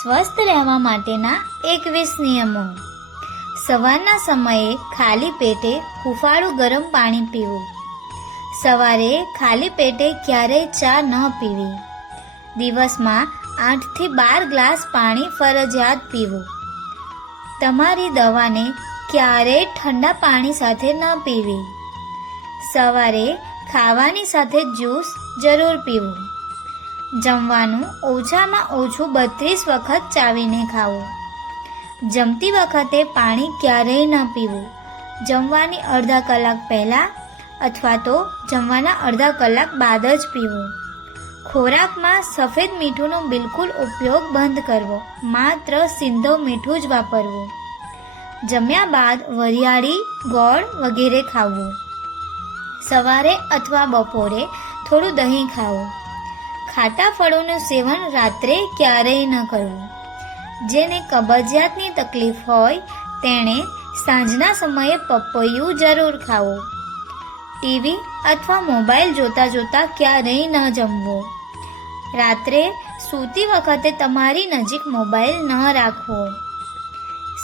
સ્વસ્થ રહેવા માટેના 21 નિયમો. સવારના સમયે ખાલી પેટે હૂંફાળું ગરમ પાણી પીવું. સવારે ખાલી પેટે ક્યારેય ચા ન પીવી. દિવસમાં 8 થી 12 ગ્લાસ પાણી ફરજિયાત પીવું. તમારી દવાને ક્યારેય ઠંડા પાણી સાથે ન પીવી. સવારે ખાવાની સાથે જ્યુસ જરૂર પીવું. જમવાનું ઓછામાં ઓછું 32 વખત ચાવીને ખાવું. જમતી વખતે પાણી ક્યારેય ન પીવું. જમવાની અડધા કલાક પહેલાં અથવા તો જમવાના અડધા કલાક બાદ જ પીવું. ખોરાકમાં સફેદ મીઠુંનો બિલકુલ ઉપયોગ બંધ કરવો. માત્ર સિંધવ મીઠું જ વાપરવું. જમ્યા બાદ વરિયાળી, ગોળ વગેરે ખાવું. સવારે અથવા બપોરે થોડું દહીં ખાવું. ખાટા ફળોનું સેવન રાત્રે ક્યારેય ન કરવું. જેને કબજિયાતની તકલીફ હોય તેણે સાંજના સમયે પપૈયું જરૂર ખાવું. ટીવી અથવા મોબાઈલ જોતા ક્યારેય ન જમવું. રાત્રે સૂતી વખતે તમારી નજીક મોબાઈલ ન રાખવો.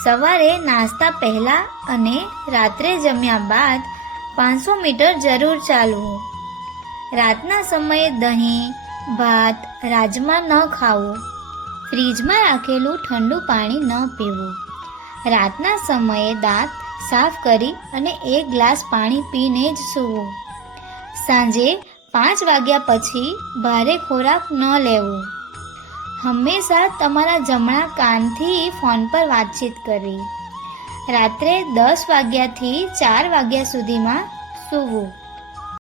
સવારે નાસ્તા પહેલાં અને રાત્રે જમ્યા બાદ 500 મીટર જરૂર ચાલવું. રાતના સમયે દહીં, ભાત, રાજમા ન ખાવું. ફ્રીજમાં રાખેલું ઠંડુ પાણી ન પીવું. રાતના સમયે દાંત સાફ કરી અને 1 ગ્લાસ પાણી પીને જ સૂવું. સાંજે 5 વાગ્યા પછી ભારે ખોરાક ન લેવું. હંમેશા તમારા જમણા કાનથી ફોન પર વાતચીત કરવી. રાત્રે 10 વાગ્યાથી 4 વાગ્યા સુધીમાં સૂવું.